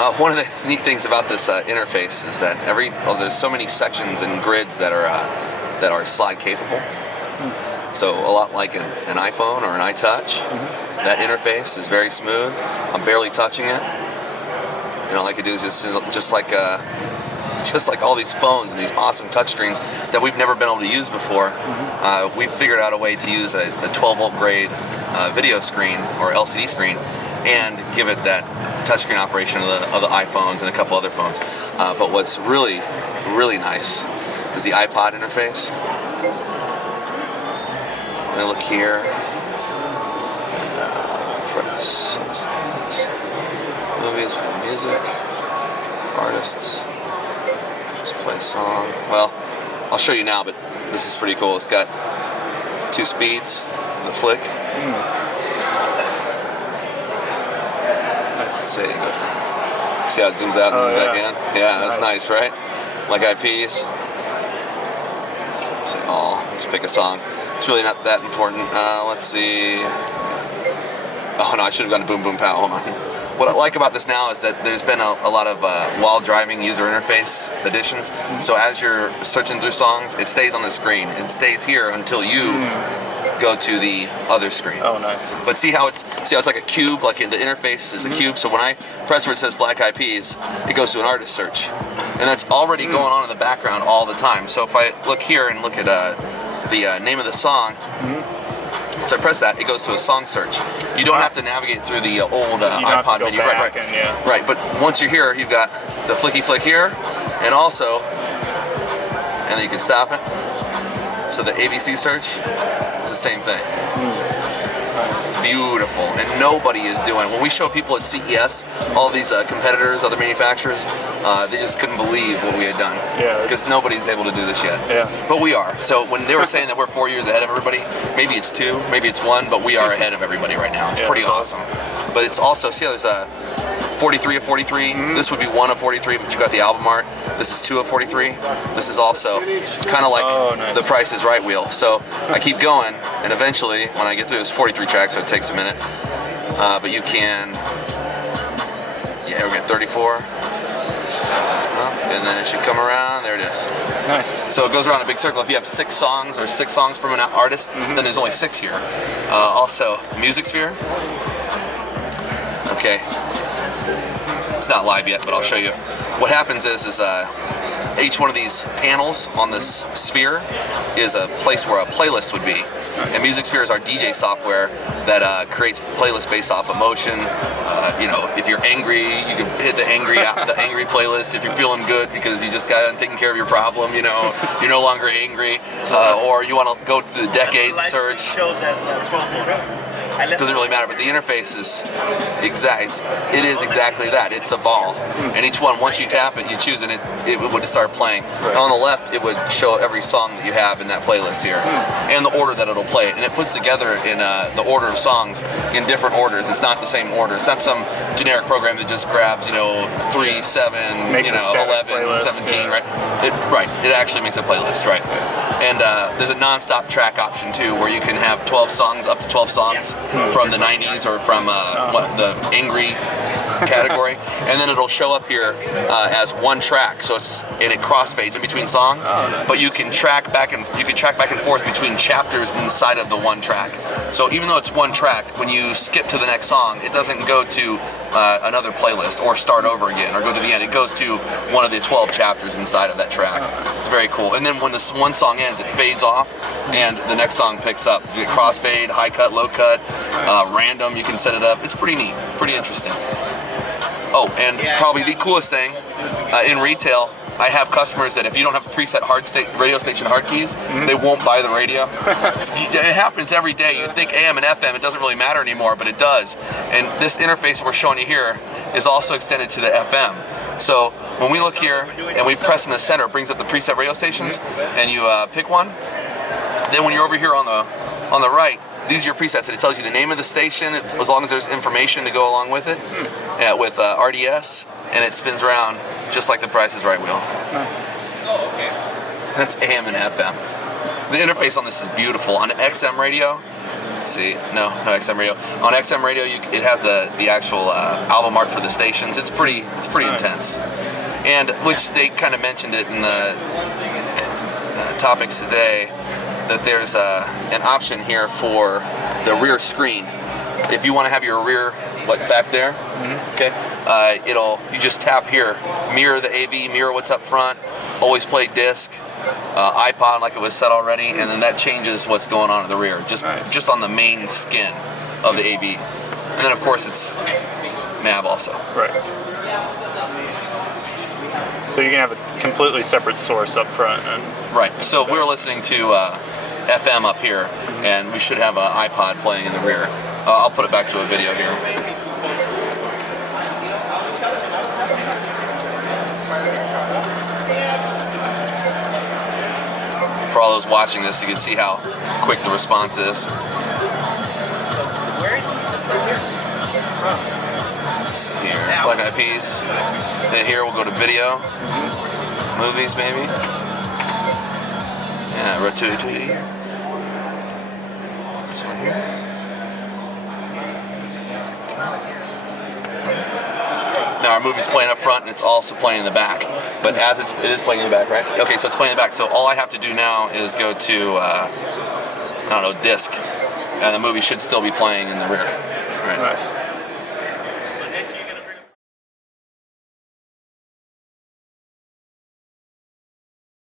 One of the neat things about this interface is that there's so many sections and grids that are slide capable. So a lot like an iPhone or an iTouch, that interface is very smooth. I'm barely touching it. And all I could do is just like all these phones and these awesome touchscreens that we've never been able to use before. We've figured out a way to use a 12-volt grade video screen or LCD screen and give it that touchscreen operation of the iPhones and a couple other phones. But what's really, really nice is the iPod interface. I'm gonna look here and press movies, music, artists. Let's play a song. Well, I'll show you now, but this is pretty cool. It's got 2 speeds, the flick. See how it zooms out and zooms back in? Yeah, that's nice, right? Like IPs. Let's say all. Let's pick a song. It's really not that important. Let's see. Oh no, I should have gone to Boom Boom Pow. Hold on. What I like about this now is that there's been a lot of while driving user interface additions. So as you're searching through songs, it stays on the screen. It stays here until you go to the other screen. Oh, nice. But see how it's like a cube, like the interface is a cube. So when I press where it says Black Eyed Peas, it goes to an artist search, and that's already going on in the background all the time. So if I look here and look at the name of the song, so I press that, it goes to a song search. You don't have to navigate through the old iPod menu. Right. But once you're here, you've got the flicky flick here, and also, and then you can stop it. So the ABC search is the same thing. It's beautiful, and nobody is doing it. When we show people at CES, all these competitors, other manufacturers, they just couldn't believe what we had done. Yeah. Because nobody's able to do this yet. Yeah. But we are. So when they were saying that we're 4 years ahead of everybody, maybe it's 2, maybe it's 1, but we are ahead of everybody right now. It's pretty awesome. But it's also, see how there's a 43 of 43. This would be 1 of 43, but you got the album art. This is 2 of 43. This is also kind of like the Price is Right wheel. So I keep going, and eventually, when I get through, it's 43 tracks, so it takes a minute. But you can, yeah, we got 34. And then it should come around. There it is. Nice. So it goes around a big circle. If you have 6 songs or 6 songs from an artist, then there's only 6 here. Also, Music Sphere. Okay. It's not live yet, but I'll show you. What happens is each one of these panels on this sphere is a place where a playlist would be. And Music Sphere is our DJ software that creates playlists based off emotion. You know, if you're angry, you can hit the angry playlist. If you're feeling good because you just got done taking care of your problem, you know, you're no longer angry, or you want to go to the decade search. It doesn't really matter, but the interface is exactly that. It's a ball, and each one, once you tap it, you choose it, it would start playing. And on the left, it would show every song that you have in that playlist here, and the order that it'll play it. And it puts together in the order of songs in different orders. It's not the same order. It's not some generic program that just grabs, 3, 7, makes 11, playlist, 17, right? It actually makes a playlist, right? And there's a non-stop track option too, where you can have 12 songs, up to 12 songs from the 90s or from the angry category, and then it'll show up here as one track. So it crossfades in between songs, but you can track back and forth between chapters inside of the one track. So even though it's one track, when you skip to the next song, it doesn't go to another playlist or start over again or go to the end. It goes to one of the 12 chapters inside of that track. It's very cool. And then when this one song ends, it fades off and the next song picks up. You get crossfade, high cut, low cut, random. You can set it up. It's pretty neat, pretty interesting. Oh, and probably the coolest thing in retail, I have customers that if you don't have a preset radio station hard keys, they won't buy the radio. It happens every day. You think AM and FM, it doesn't really matter anymore, but it does. And this interface we're showing you here is also extended to the FM. So when we look here and we press in the center, it brings up the preset radio stations, and you pick one. Then when you're over here on the right, these are your presets, and it tells you the name of the station, as long as there's information to go along with it, with RDS, and it spins around just like the Price is Right wheel. Nice. Oh, okay. That's AM and FM. The interface on this is beautiful. On XM radio, Let's see, no XM radio. On XM radio, it has the actual album art for the stations. It's pretty intense, and which they kind of mentioned it in the topics today, that there's an option here for the rear screen. If you want to have your rear like back there, okay, you just tap here, mirror the AV, mirror what's up front, always play disc, iPod like it was set already, and then that changes what's going on in the rear, just on the main skin of the AV. And then of course it's nav also. Right. So you can have a completely separate source up front. Right. So we're listening to FM up here, and we should have an iPod playing in the rear. I'll put it back to a video here. For all those watching this, you can see how quick the response is. So here, Black Eyed Peas. Then here we'll go to video, movies maybe. Yeah, Ratatouille. This one here. Now our movie's playing up front and it's also playing in the back. But as it is playing in the back, right? Okay, so it's playing in the back. So all I have to do now is go to, I don't know, disc. And the movie should still be playing in the rear. Right. Nice.